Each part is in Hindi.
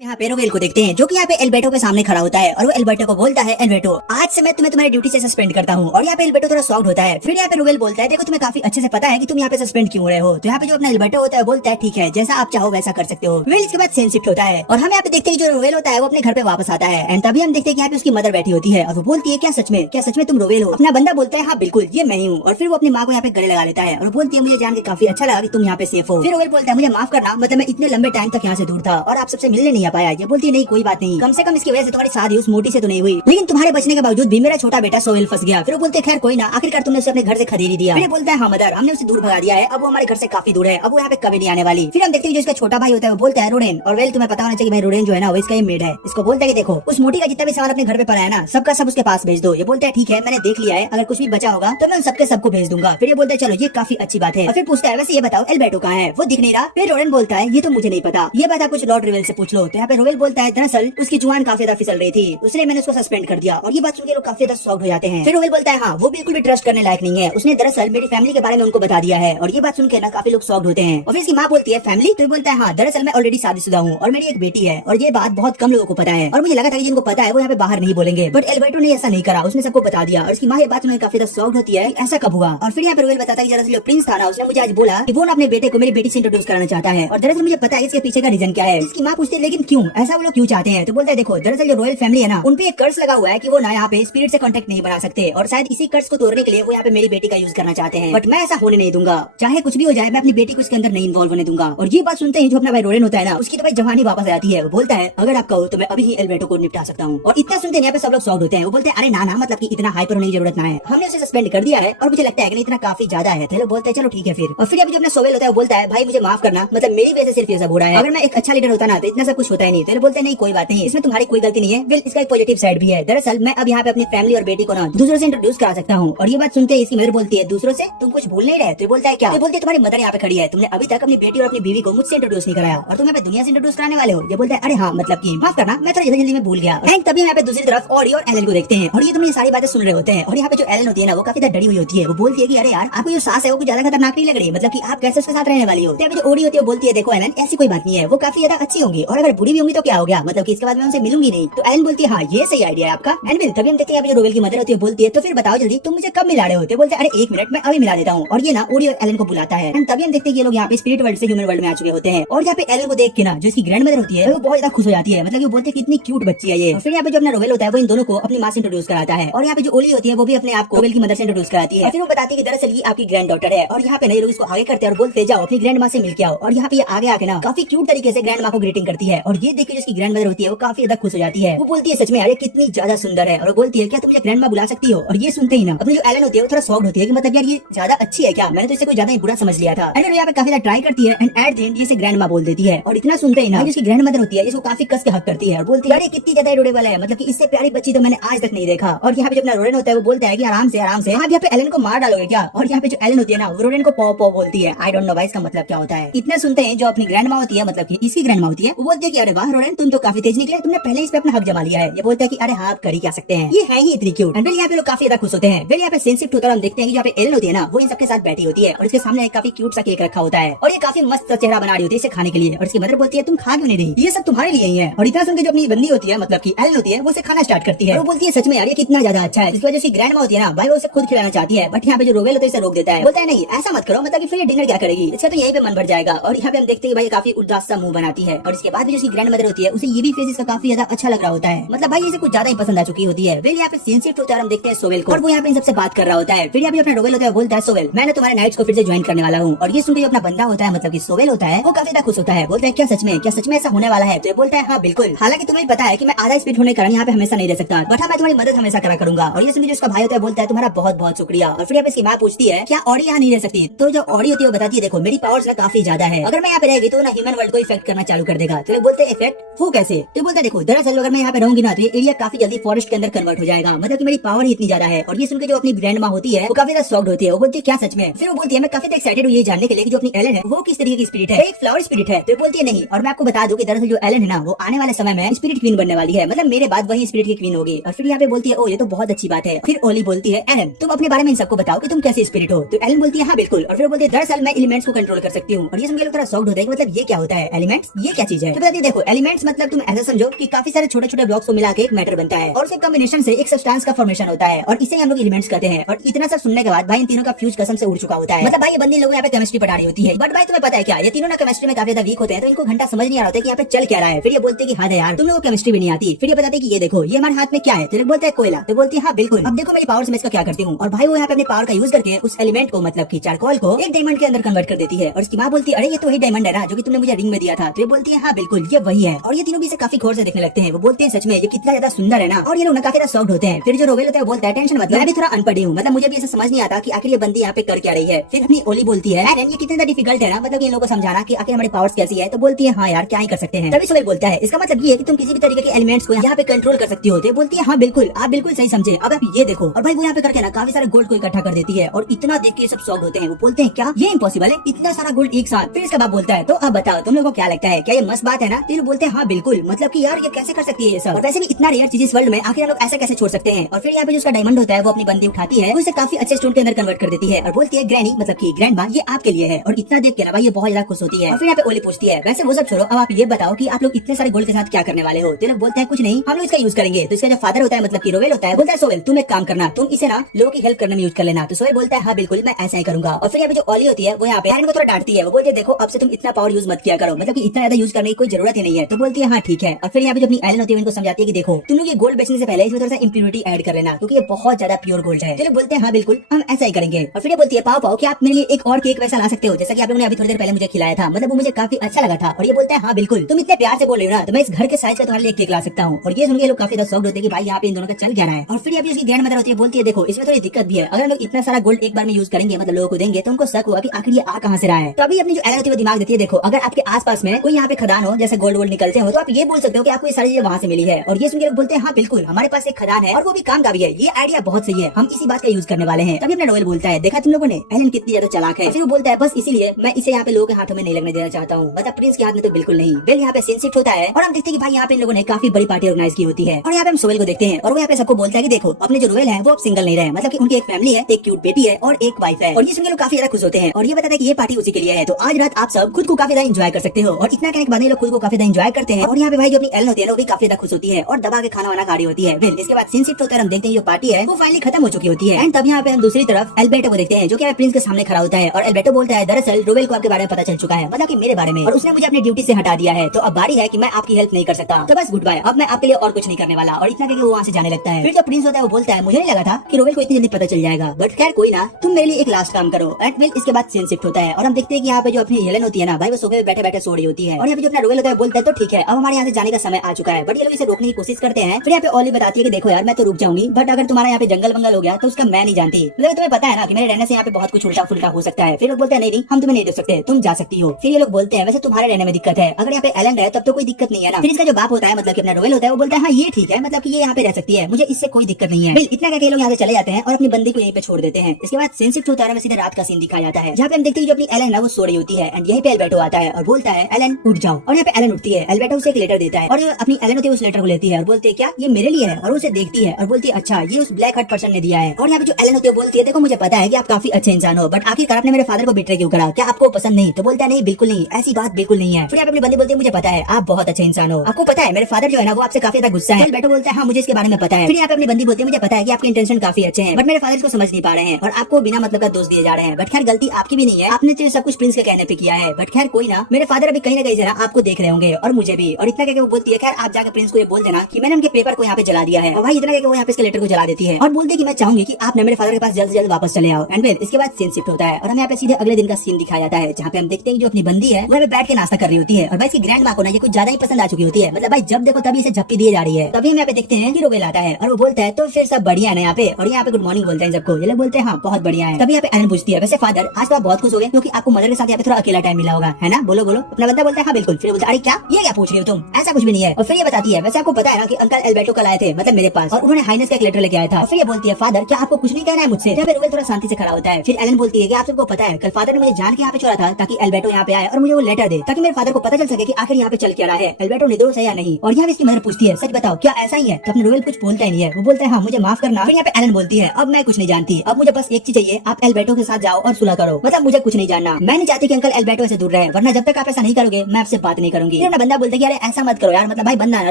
यहाँ पे रोवेल को देखते हैं जो कि यहाँ पे एल्बर्टो के सामने खड़ा होता है और वो एल्बर्टो को बोलता है, एल्बर्टो आज से मैं तुम्हें तुम्हारी ड्यूटी से सस्पेंड करता हूँ। और यहाँ पे एल्बर्टो थोड़ा शॉक्ड होता है। फिर यहाँ पे रोवेल बोलता है, देखो तुम्हें काफी अच्छे से पता है कि तुम यहाँ पे सस्पेंड क्यों हो रहे हो। तो यहाँ पे जो अपना एल्बर्टो होता है बोलता है, ठीक है जैसा आप चाहो वैसा कर सकते हो। रोवेल इसके बाद सीन शिफ्ट होता है और हम यहाँ पे देखते हैं जो रोवेल होता है वो अपने घर पे वापस आता है। एंड तभी हम देखते हैं कि यहाँ पे उसकी मदर बैठी होती है और वो बोलती है, क्या सच में तुम रोवेल हो? अपना बंदा बोलता है, हाँ बिल्कुल ये मैं ही हूँ। और फिर वो अपनी माँ को यहाँ पे गले लगा लेता है और बोलती है, मुझे जान के काफी अच्छा लगा कि तुम यहाँ पे सेफ हो। फिर रोवेल बोलता है, मुझे माफ करना, मतलब मैं इतने लंबे टाइम तक यहाँ से दूर था और आप सबसे मिलने नहीं आ पाया। ये बोलती है, नहीं कोई बात नहीं, कम से कम इसकी वजह से तुम्हारी शादी उस मोटी से तो नहीं हुई, लेकिन तुम्हारे बचने के बावजूद भी मेरा छोटा बेटा सोहेल फंस गया। फिर वो बोलते, खैर कोई ना, आखिरकार तुमने उसे अपने घर से खदेड़ दिया। फिर बोलता है, हाँ मदर, हमने उसे दूर भगा दिया है, अब वो हमारे घर से काफी दूर है, अब वो यहाँ पे कभी नहीं आने वाली। फिर हम देखते हैं जो इसका छोटा भाई होता है वो बोलता है, रोडेन। और वेल तुम्हें पता होना चाहिए भाई रोडेन जो है ना वो इसका मेड है। इसको बोलता है कि देखो उस मोटी का जितना भी सामान अपने घर पे पड़ा है ना सबका सब उसके पास भेज दो। ये बोलता है, ठीक है मैंने देख लिया है, अगर कुछ भी बचा होगा तो मैं उन सबके सबको भेज दूंगा। फिर ये बोलता है, चलो ये काफी अच्छी बात है। और फिर पूछता है, वैसे ये बताओ एल्बर्टो कहाँ है? वो दिख नहीं रहा। फिर रोडेन बोलता है, ये तो मुझे नहीं पता, ये बात आप कुछ लॉर्ड रिवेल से पूछ लो। तो यहाँ पे रोवेल बोलता है, दरअसल उसकी जुबान काफी ज्यादा फिसल रही थी, उसने मैंने उसको सस्पेंड कर दिया। और ये बात सुनकर लोग काफी ज्यादा शॉक्ड हो जाते हैं। फिर रोवेल बोलता है, हाँ वो बिल्कुल भी ट्रस्ट करने लायक नहीं है, उसने दरअसल मेरी फैमिली के बारे में उनको बता दिया है। और ये बात सुनकर ना काफी लोग शॉक्ड होते हैं। और फिर इसकी माँ बोलती है, फैमिली? तो बोलता है, हाँ दरअसल मैं ऑलरेडी शादीशुदा हूँ और मेरी एक बेटी है। और ये बात बहुत कम लोगों को पता है और मुझे लगा था कि जिनको पता है वो यहाँ पे बाहर नहीं बोलेंगे, बट एल्बर्टो ने ऐसा नहीं करा, उसने सबको बता दिया। और इसकी माँ ये बात सुनकर काफी ज्यादा शॉक्ड होती है, ऐसा कब हुआ? और फिर यहाँ पे रोवेल बताता है कि दरअसल जो प्रिंस था ना उसने मुझे आज बोला कि वो ना अपने बेटे को मेरी बेटी से इंट्रोड्यूस कराना चाहता है। और दरअसल मुझे पता है इसके पीछे का रीजन क्या है। इसकी माँ पूछती है, लेकिन क्यों, ऐसा वो लोग क्यों चाहते हैं? तो बोलता है, देखो दरअसल जो रॉयल फैमिली है ना उन पे एक कर्ज लगा हुआ है कि वो ना यहाँ पे स्पिरिट से कांटेक्ट नहीं बना सकते, और शायद इसी कर्ज को तोड़ने के लिए वो यहाँ पे मेरी बेटी का यूज करना चाहते हैं, बट मैं ऐसा होने नहीं दूंगा। चाहे कुछ भी हो जाए मैं अपनी बेटी को इसके अंदर नहीं इन्वॉल्व होने दूंगा। और ये बात सुनते ही जो अपना भाई रोडेन होता है ना उसकी तो भाई जवानी वापस आ जाती है। वो बोलता है, अगर आप कहो तो मैं अभी ही एल्बर्टो को निपटा सकता हूँ। और इतना सुनते यहाँ पे सब लोग शॉक्ड होते हैं। वो बोलते हैं, अरे ना मतलब कि इतना हाइपर होने की जरूरत ना है, हमने उसे सस्पेंड कर दिया है और मुझे लगता है कि इतना काफी ज्यादा है। तो बोलते हैं, चलो ठीक है फिर। और फिर अभी जो अपना सोहेल होता है वो बोलता है, भाई मुझे माफ करना, मतलब मेरी वजह से सिर्फ ये सब हो रहा है, अगर मैं एक अच्छा लीडर होता ना तो इतना सब कुछ होता ही नहीं। तो बोलते हैं, नहीं कोई बात नहीं, इसमें तुम्हारी कोई गलती नहीं है। वेल इसका एक पॉजिटिव साइड भी है, दरअसल मैं अब यहाँ पे अपनी फैमिली और बेटी को ना दूसरों से इंट्रोड्यूस करा सकता हूँ। और ये बात सुनते ही इसकी मदर बोलती है, दूसरों से? तुम कुछ भूल नहीं रहे? तो बोलता है, क्या? तो बोलती है, तुम्हारी मदर यहाँ पे खड़ी है, तुमने अभी तक अपनी बेटी और अपनी बीवी को मुझसे इंट्रोड्यूस नहीं कराया और तुम यहाँ पे दुनिया से इंट्रोड्यूस कराने वाले हो। ये बोलता है, अरे हाँ मतलब की माफ करना, मैं थोड़ा जल्दी में भूल गया। एंड तभी यहाँ पे दूसरी तरफ ऑडी और एलन को देखते हैं और ये तुम ये सारी बातें सुन रहे होते हैं। और यहाँ पे जो एलन होती है ना वो काफी डरी हुई होती है। वो बोलती है कि अरे यार आपको जो सास है वो कुछ ज्यादा खतरनाक नहीं लग रही, मतलब कि आप कैसे उसके साथ रहने वाली हो? तो जो ओडी होती है वो बोलती है, देखो एलन ऐसी कोई बात नहीं है, वो काफी ज्यादा अच्छी होंगी और अगर बुरी भी होंगी तो क्या हो गया, मतलब कि इसके बाद मैं उनसे मिलूंगी नहीं। तो एलन बोलती है, हाँ ये सही आइडिया है आपका। एंड तभी हम देखते हैं जो रोवेल की मदर होती है बोलती है, तो फिर बताओ जल्दी तुम मुझे कब मिला रहे होते? बोलते हैं, अरे एक मिनट मैं अभी मिला देता हूँ। और ये ना ओडी और एलन को बुलाता है। एंड तभी हम देखते हैं ये लोग यहाँ पे स्पिरिट वर्ल्ड से ह्यूमन वर्ल्ड में आ चुके होते हैं। और यहाँ पे एलन को देख के ना जो इसकी ग्रैंड मदर होती है वो बहुत ज्यादा खुश हो जाती है, मतलब वो बोलते हैं कितनी क्यूट बच्ची है ये। फिर यहाँ पे जो अपना रोवेल होता है वो इन दोनों को अपनी माँ से इंट्रोड्यूस कराता है। और यहाँ पे जो ओली होती है वो भी अपने आप को रोवेल की मदर से इंट्रोड्यूस कराती है। फिर वो बताती है कि दरअसल ये आपकी ग्रैंड डॉटर है। और यहाँ पे नए लोग इसको आगे करते हैं और बोलते जाओ अपनी ग्रैंड माँ से मिल के आओ। और यहाँ पे आगे आके ना काफी क्यूट तरीके से ग्रैंड माँ को ग्रीटिंग करती है। और ये देख के जो इसकी ग्रैंड मदर होती है वो काफी ज्यादा खुश हो जाती है। वो बोलती है, सच में यार ये कितनी ज्यादा सुंदर है। और बोलती है, क्या तुम मुझे ग्रैंड माँ बुला सकती हो? और ये सुनते ही ना अपनी जो एलन होती है वो थोड़ा शॉक्ड होती है कि मतलब यार ये ज्यादा अच्छी है क्या, मैंने तो इसे कोई ज्यादा ही बुरा समझ लिया था। एंड यहाँ पे काफी ट्राई करती है एंड एट द एंड ये इसे ग्रैंड माँ बोल देती है। और इतना सुनते ही ना जिसकी ग्रैंड मदर होती है इसको काफी कस के हक करती है और बोलती है, अरे कितनी ज्यादा एडोरेबल है, मतलब कि इससे प्यारी बच्ची तो मैंने आज तक नहीं देखा। और यहाँ पे जो अपना रोडेन होता है वो बोलता है कि आराम से आप यहाँ पे एलन को मार डालोगे क्या? और यहाँ पे जो एलन होती है ना वो रोडेन को पॉ पॉ बोलती है। आई डोंट नो भाई इसका मतलब क्या होता है। इतना सुनते हैं जो अपनी ग्रैंड माँ होती है, मतलब कि इसकी ग्रैंड माँ होती है, वो बोलती है कि अरे वाह रोडेन तुम तो काफी तेज निकले, तुमने पहले इस पे अपना हक जमा लिया है। ये बोलता है कि अरे हाँ आप कर ही क्या सकते हैं, ये है ही इतनी क्यूट। एंड यहाँ पे लोग काफी ज्यादा खुश होते हैं। फिर यहाँ पे सीन शिफ्ट होता है, हम देखते हैं कि यहाँ पे एलन होती है ना वो इन सबके साथ बैठी होती है और इसके सामने एक काफी क्यूट सा केक रखा होता है और ये काफी मस्त चेहरा बना रही होती है इसे खाने के लिए। और इसकी मदर बोलती है, तुम खा क्यों नहीं रही, ये सब तुम्हारे लिए ही है। और इतना सुनकर जो अपनी बंदी होती है, मतलब की एलन होती है, वो उसे खाना स्टार्ट करती है और वो बोलती है, सच में यार ये कितना ज्यादा अच्छा है। इस वजह से ग्रैंड माँ होती है ना भाई वो उसे खुद खिलाना चाहती है, बट यहाँ पे जो रोवेल होता है इसे रोक देता है। बोलता है, नहीं ऐसा मत करो, मतलब कि फिर ये डिनर क्या करेगी, इसका तो यहीं पे मन भर जाएगा। और यहाँ पे हम देखते हैं भाई काफी उदास सा मुंह बनाती है। और इसके बाद भी जो इसकी ग्रैंड मदर होती है उसे ये भी फेस इसका काफी ज्यादा अच्छा लग रहा होता है, मतलब भाई इसे कुछ ज्यादा ही पसंद आ चुकी होती है। फिर यहाँ पे सीन शिफ्ट होता है, हम देखते हैं सोहेल को और वो यहाँ पे इन सबसे बात कर रहा होता है। फिर यहाँ पे अपना रोवेल होता है बोलता है, सोहेल मैंने तुम्हारे नाइट्स को फिर से ज्वाइन करने वाला हूँ। और ये सुनकर अपना बंदा होता है, मतलब की सोहेल होता है, वो काफी ज्यादा खुश होता है। बोलता है, क्या सच में ऐसा होने वाला है? तो ये बोलता है, हाँ बिल्कुल, हालांकि तुम्हें पता है कि मैं आधा स्पीड होने के कारण यहाँ पे हमेशा नहीं रह सकता, बट हाँ मैं तुम्हारी मदद हमेशा करा करूंगा। और ये सुनकर जो उसका भाई होता है बोलता है, तुम्हारा बहुत बहुत शुक्रिया। और फिर यहाँ पे इसकी माँ पूछती है, क्या ऑडी यहाँ नहीं रह सकती? तो जो ऑडी होती है वो बताती है, देखो मेरी पावर्स ना काफी ज्यादा है, अगर मैं यहाँ पे रहेगी तो ना ह्यूमन वर्ल्ड को इफेक्ट करना चालू कर देगा। तो लोग बोलते हैं, इफेक्ट वो कैसे? तो बोलता है, देखो दरअसल अगर मैं यहाँ पे रहूंगी ना तो ये एरिया काफी जल्दी फॉरेस्ट के अंदर कन्वर्ट हो जाएगा, मतलब कि मेरी पावर ही इतनी ज्यादा है। और ये सुनकर जो अपनी ग्रैंड माँ होती है वो काफी ज्यादा शॉक्ड होती है। वो बोलती है, क्या सच में? फिर वो बोलती है, मैं काफी एक्साइटेड हूँ ये जानने के लिए कि जो अपनी एलन है वो किस तरीके की स्पिरिट है, एक फ्लावर स्पिरिट है। तो बोलती है, नहीं, और मैं आपको बता दूं कि दरअसल जो एलन है ना वो आने वाले समय में स्पिरिट क्वीन बनने वाली है, मतलब मेरे बाद वही स्पिरिट की क्वीन होगी। और फिर यहाँ पे बोलती है, ओ ये तो बहुत अच्छी बात है। फिर ओली बोलती है, एलन तुम अपने बारे में इन सबको बताओ कि तुम कैसी स्पिरिट हो। तो एलन बोलती है, हाँ बिल्कुल। और फिर बोलती है, दरअसल मैं एलिमेंट्स को कंट्रोल कर सकती हूँ। और ये सुनकर लोग थोड़ा शॉक्ड होते हैं कि मतलब ये क्या होता है एलिमेंट्स, ये क्या चीज है? तो बताती है, देखो एलिमेंट्स मतलब तुम ऐसा समझो कि काफी सारे छोटे छोटे ब्लॉक्स को मिला के एक मैटर बनता है और उसके कॉम्बिनेशन से एक सब्सटेंस का फॉर्मेशन होता है और इसे हम लोग एलिमेंट्स कहते हैं। और इतना सब सुनने के बाद भाई इन तीनों का फ्यूज कसम से उड़ चुका होता है। मतलब भाई ये बंदी लोगों यहाँ पे केमिस्ट्री पढ़ानी होती है, बट भाई तुम्हें पता है क्या, ये तीनों ना केमिस्ट्री में काफी ज्यादा वीक होते हैं, तो इनको घंटा समझ नहीं आ रहा होता कि यहाँ पे चल क्या रहा है। फिर ये बोलते हैं कि हाँ यार तुम लोगों को केमिस्ट्री भी नहीं आती। फिर ये बताते हैं कि ये देखो ये हमारे हाथ में क्या है, तो बोलते हैं कोयला। तो बोलती है हाँ बिल्कुल, अब देखो मेरी पावर से मैं इसका क्या करती हूँ। और भाई वो यहाँ पे अपनी पावर का यूज करके उस एलिमेंट को मतलब की चारकोल को एक डायमंड के अंदर कन्वर्ट कर देती है। और उसकी माँ बोलती है अरे ये तो वही डायमंड है ना जो कि तुमने मुझे रिंग में दिया था। तो ये बोलती है हाँ बिल्कुल ये वही है। और ये तीनों भी इसे काफी गौर से देखने लगते हैं। वो बोलते हैं सच में ये कितना ज्यादा सुंदर है ना। और ये लोग काफी ज्यादा शॉक्ड होते हैं। फिर जो रोवेल होता है वो बोलता है टेंशन मतलब मैं भी थोड़ा अनपढ़ हूँ, मतलब मुझे भी ऐसा समझ नहीं आता कि आखिर ये बंदी यहाँ पे कर क्या रही है। फिर अपनी ओली बोलती है ये कितना ज्यादा डिफिकल्ट है ना, मतलब इन लोगों को समझाना कि आखिर हमारी पावर्स कैसी है। तो बोलती है हाँ यार क्या ही कर सकते हैं। तभी सोवेल बोलता है इसका मतलब ये है कि तुम किसी भी तरीके के एलिमेंट्स को यहाँ पे कंट्रोल कर सकती हो। तो बोलती है हाँ बिल्कुल आप बिल्कुल सही समझे, अब आप ये देखो। और भाई वो यहाँ पे करके ना काफी सारे गोल्ड को इकट्ठा कर देती है और इतना देख के सब शॉक्ड होते हैं। वो बोलते हैं क्या ये इम्पॉसिबल है, इतना सारा गोल्ड एक साथ। फिर इसका बाप बोलता है तो अब बताओ तुम लोगों को क्या लगता है, क्या ये मस्त बात है ना। तो बोलते हैं हाँ बिल्कुल, मतलब कि यार ये कैसे कर सकती है ये सब, और वैसे भी इतना रेयर चीज इस वर्ल्ड में आखिर लोग ऐसा कैसे छोड़ सकते हैं। और फिर यहाँ पे जो उसका डायमंड होता है वो अपनी बंदी उठाती है, उसे काफी अच्छे स्टोन के अंदर कन्वर्ट कर देती है और बोलती है ग्रैनी मतलब की ग्रैंड माँ ये आपके लिए है। और इतना देख के ना भाई ये बहुत ज्यादा खुश होती है। और फिर यहाँ पे ओली पूछती है वैसे वो सब छोड़ो, अब आप ये बताओ कि आप लोग इतने सारे गोल्ड के साथ क्या करने वाले हो। तो लोग बोलते हैं कुछ नहीं हम लोग इसका यूज करेंगे। तो इसका जो फादर होता है मतलब की रोवेल होता है बोलता है सोवेल तुम एक काम करना, तुम इसे ना लोगों की हेल्प करने में यूज कर लेना। तो सोवेल बोलता है हाँ बिल्कुल मैं ऐसा ही करूंगा। और फिर यहाँ पे जो ओली होती है वो यहाँ पे एरन को थोड़ा डांटती है। वो बोलती है देखो अब से तुम इतना पावर यूज मत किया करो, मतलब कि इतना ज्यादा यूज करने की कोई जरूरत ही नहीं है। तो बोलती है हाँ ठीक है। और फिर यहाँ पे जो अपनी एलन होती है इनको समझाती है कि देखो तुम लोग ये गोल्ड बेचने से पहले इसमें थोड़ा सा इंप्योरिटी ऐड कर लेना क्योंकि ये बहुत ज्यादा प्योर गोल्ड है। तो बोलते हैं हाँ बिल्कुल हम ऐसा ही करेंगे। और फिर ये बोलती है पाओ पाओ क्या आप मेरे लिए एक और केक वैसा ला सकते हो जैसा कि आप लोगों ने अभी थोड़ी देर पहले मुझे खिलाया था, मतलब वो मुझे काफी अच्छा लगा था। और ये बोलता है हाँ बिल्कुल तुम इतने प्यार से बोल रहे हो ना तो मैं इस घर के साइज का तुम्हारे लिए केक ला सकता हूँ। और ये सुन के लोग काफी ज्यादा शॉक्ड होते हैं कि भाई यहाँ पे इन दोनों का चल क्या रहा है। और फिर अभी उसकी ग्रैंड मदर होती है बोलती है देखो इसमें थोड़ी दिक्कत भी है, अगर हम लोग इतना सारा गोल्ड एक बार में यूज करेंगे मतलब लोगों को देंगे तो उनको शक होगा कि आखिर ये आ कहाँ से रहा है। तो अभी अपनी जो एलन होती है दिमाग देती है देखो अगर आपके आसपास में कोई यहाँ पे खदान हो जैसे गोल्ड वोल्ड निकलते हो तो आप ये बोल सकते हो कि आपको ये सारी चीजें वहाँ से मिली है। और ये सुन के लोग बोलते हैं हाँ बिल्कुल हमारे पास एक खदान है और वो भी काम का भी है, ये आइडिया बहुत सही है, हम इसी बात का यूज करने वाले हैं। तभी अपना रोवेल बोलता है देखा तुम लोगों ने एलन कितनी ज्यादा चालाक है। फिर वो बोलता है बस इसीलिए मैं इसे यहाँ पे लोगों के हाथों में नहीं लगने देना चाहता हूँ, मतलब प्रिंस के हाथ में तो बिल्कुल नहीं। वेल यहाँ पे सीन शिफ्ट होता है और हम देखते हैं कि भाई यहाँ पे इन लोगों ने काफी बड़ी पार्टी ऑर्गेनाइज की होती है। और यहाँ पे हम सोवेल को देखते हैं और वो यहाँ पे सबको बोलता है कि देखो अपने जो रोवेल है वो अब सिंगल नहीं रहे, मतलब कि उनकी एक फैमिली है, एक क्यूट बेबी है और एक वाइफ है। और ये सुनकर लोग काफी ज्यादा खुश होते हैं और ये बताते हैं कि ये पार्टी उसी के लिए है, तो आज रात आप सब खुद को काफी ज्यादा एंजॉय कर सकते हो। और इतना कहने के बाद ये लोग खुद को काफी ज्यादा एंजॉय करते हैं। और यहाँ पे भाई जो अपनी एलन होती है वो भी काफी ज्यादा खुश होती है और दबा के खाना वाना खा रही होती है। वेल इसके बाद सीन शिफ्ट होता है, हम देखते हैं जो पार्टी है वो फाइनली खत्म हो चुकी होती है। एंड तब यहाँ पे हम दूसरी तरफ एल्बर्टो को देखते हैं जो कि प्रिंस के सामने खड़ा होता है। और एल्बर्टो बोलता है दरअसल रोवेल को आपके बारे में पता चल चुका है, मतलब कि मेरे बारे में, और उसने मुझे अपनी ड्यूटी से हटा दिया है, तो अब बारी है कि मैं आपकी हेल्प नहीं कर सकता, तो बस गुड बाय, अब मैं आपके लिए और कुछ नहीं करने वाला। और इतना कहकर वो वहाँ से जाने लगता है। फिर जो प्रिंस होता है वो बोलता है मुझे नहीं लगा था कि रोवेल को इतनी जल्दी पता चल जाएगा, बट खैर कोई ना, तुम मेरे लिए एक लास्ट काम करो। एंड वेल इसके बाद सीन शिफ्ट होता है और हम देखते हैं कि यहाँ पे जो अपनी हेलन होती है ना भाई वो सोफे पे बैठे बैठे सो रही होती है। और यहाँ पे जो अपना रोवेल होता है बोलता है तो ठीक है अब हमारे यहाँ से जाने का समय आ चुका है, बट ये लोग इसे रोकने की कोशिश करते हैं। फिर यहाँ पे ओली बताती है कि देखो यार मैं तो रुक जाऊंगी, बट अगर तुम्हारा यहाँ पे जंगल वंगल हो गया तो उसका मैं नहीं जानती, मतलब तुम्हें पता है ना कि मेरे रहने से यहाँ पे बहुत कुछ उल्टा फुल्टा हो सकता है। फिर लोग बोलते हैं नहीं हम तुम्हें नहीं देख सकते, तुम जा सकती हो। फिर ये लोग बोलते हैं वैसे तुम्हारे रहने में दिक्कत है, अगर यहाँ पे एलन है तब तो कोई दिक्कत नहीं है ना। फिर इसका जो बाप होता है मतलब कि अपना रोवेल होता है वो बोलता है हाँ ये ठीक है, मतलब कि ये यहाँ पे रह सकती है, मुझे इससे कोई दिक्कत नहीं है। फिर इतना कहकर लोग यहाँ से चले जाते हैं और अपनी बंदी को यहीं पे छोड़ देते हैं। इसके बाद सीन शिफ्ट होता है, सीधे रात का सीन दिखाया जाता है जहाँ पे हम देखते हैं जो अपनी एलन है वो सो रही होती है। एंड यहीं पे एल्बर्टो आता है और बोलता है एलन उठ जाओ। और यहाँ पे एलन उठती है, एल्बर्टो उसे एक लेटर देता है और अपनी एलन होती है उस लेटर को लेती है और बोलती है क्या ये मेरे लिए है, और उसे देखती है और बोलती है अच्छा ये उस ब्लैक हट पर्सन ने दिया है। और यहाँ पे जो एलन होती है बोलती है देखो मुझे पता है कि आप काफी अच्छे इंसान हो, बट आखिरकार आपने मेरे फादर को बिट्रे क्यों करा, क्या आपको पसंद नहीं? तो बोलता है नहीं बिल्कुल नहीं, ऐसी बात बिल्कुल नहीं है। फिर यहाँ पे अपनी बंदी बोलती है मुझे पता है आप बहुत अच्छे इंसान हो, आपको पता है मेरे फादर जो है ना वो आपसे काफी ज्यादा गुस्सा है। एल्बर्टो बोलता है हाँ मुझे इसके बारे में पता है। फिर यहाँ पे अपनी बंदी बोलती है मुझे पता है कि आपके इंटेंशन काफी अच्छे हैं, बट मेरे फादर को समझ नहीं पा रहे हैं और आपको बिना मतलब का दोष दिए जा रहे हैं, बट खैर गलती आपकी भी नहीं है, आपने तो सब कुछ प्रिंस के कहने पे किया है, बट खैर कोई ना, मेरे फादर अभी कहीं ना कहीं जरा आपको देख रहे होंगे और मुझे भी। और इतना कहकर वो बोलती है खैर आप जाकर प्रिंस को ये बोल देना कि मैंने उनके पेपर को यहाँ पे जला दिया है। और भाई इतना कहकर वो यहाँ पे इसके लेटर को जला देती है और बोलती है कि मैं चाहूंगी कि आप मेरे फादर के पास जल्द से जल्द वापस चले आओ। एंड फिर इसके बाद सीन शिफ्ट होता है और हम यहाँ पे सीधे अगले दिन का सीन दिखाया जाता है जहाँ पे हम देखते हैं जो अपनी बंदी है वो यहाँ पे बैठ के नाश्ता कर रही होती है। और भाई इसकी ग्रैंड माँ को ना ये कुछ ज्यादा ही पसंद आ चुकी होती है, मतलब भाई जब देखो तभी इसे झप्पी दी जा रही है। तभी हम यहाँ पे देखते हैं कि रोवेल आता है और वो बोलता है तो फिर सब बढ़िया है यहाँ पे, और यहाँ पे गुड मॉर्निंग बोलते हैं सबको। ये लोग बोलते हैं हाँ बहुत बढ़िया है। तभी यहाँ पे एलन पूछती है वैसे फादर आज तो आप बहुत खुश हो गए क्योंकि आपको मदर के साथ यहाँ पे थोड़ा अकेला टाइम मिला होगा है ना, बोलो बोलो। अपना बंदा बोलता है हाँ बिल्कुल। फिर बोलता है अरे क्या ये क्या पूछ रही हो तुम, ऐसा कुछ भी नहीं है। और फिर ये बताती है वैसे आपको पता है ना कि अंकल एल्बर्टो कल आए थे मतलब मेरे पास और उन्होंने हाइनेस का एक लेटर लेके आया था। और फिर ये बोलती है फादर क्या आपको कुछ नहीं कहना है मुझसे? यहाँ पे रोवेल थोड़ा शांति से खड़ा होता है। फिर एलन बोलती है कि आप सबको पता है कल फादर ने मुझे जान के यहाँ पे छोड़ा था ताकि एल्बर्टो यहाँ पे आए और मुझे वो लेटर दे ताकि मेरे फादर को पता चल सके कि आखिर यहाँ पे चल क्या रहा है, एल्बर्टो निर्दोष है या नहीं। और यहाँ इसकी मदर पूछती है सच बताओ क्या ऐसा ही है? तो अपने रोवेल कुछ बोलता ही नहीं है, वो बोलता है हाँ मुझे माफ करना। फिर यहाँ पे एलन बोलती है अब मैं कुछ नहीं जानती, अब मुझे बस एक चीज चाहिए, आप एल्बर्टो के साथ जाओ और सुलह करो, मतलब मुझे कुछ नहीं जानना, मैं नहीं चाहती कि अंकल एल्बर्टो से दूर रहे, वरना जब तक आप ऐसा नहीं करोगे मैं आपसे बात नहीं करूंगी। फिर अपना बंदा बोलता है कि अरे ऐसा मत करो यार, मतलब भाई बंदा ना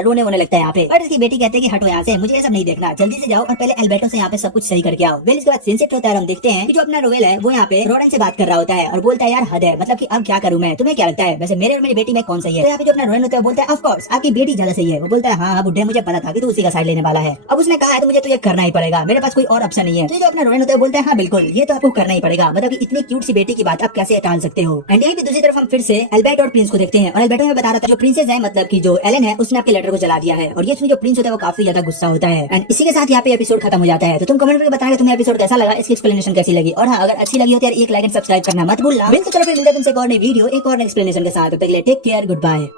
रोने लगता है यहाँ पे। और इसकी बेटी कहते हैं कि हटो यहाँ से, मुझे ये सब नहीं देखना, जल्दी से जाओ और पहले एल्बर्टो से यहाँ पे सब कुछ सही करके आओ। वेल इसके बाद सीन शिफ्ट होता है और हम देखते हैं कि जो अपना रोवेल है वो यहाँ पे रोडन से बात कर रहा होता है और बोलता है यार हद है, मतलब कि अब क्या करूं मैं, तुम्हें क्या लगता है वैसे मेरे और मेरी बेटी में कौन सही है। तो यहाँ पे जो अपना रोडन होता है बोलता है ऑफ कोर्स आपकी बेटी ज्यादा सही है। वो बोलता है हाँ बुड्ढे मुझे पता था कि तू उसी का साइड लेने वाला है, अब उसने कहा है तो मुझे तो ये करना ही पड़ेगा, मेरे पास कोई और ऑप्शन नहीं है। तो जो अपना रोडन होता है बोलता है हाँ बिल्कुल ये तो आपको करना ही पड़ेगा, मतलब इतनी क्यूट सी बेटी की बात आप कैसे टाल सकते हो। एंड यहीं पे दूसरी तरफ हम फिर से एल्बर्ट और प्रिंस को देखते हैं और एल्बर्टो हमें बता रहा था जो प्रिंसेस है मतलब की जो एलन है उसने आपके लेटर को जला दिया है और ये सुन जो प्रिंस होता है वो काफी ज्यादा गुस्सा होता है। एंड इसी के साथ यहाँ पे एपिसोड खत्म हो जाता है। तो तुम कमेंट करके बताना तुम्हें एपिसोड कैसा लगा, इसकी एक्सप्लेनेशन कैसी लगी, और हाँ अगर अच्छी लगी हो तो यार एक लाइक एंड सब्सक्राइब करना मत भूलना। मिलते हैं तुमसे एक और नई वीडियो एक और एक्सप्लेनेशन के साथ, तब तक के लिए टेक केयर, गुड बाय।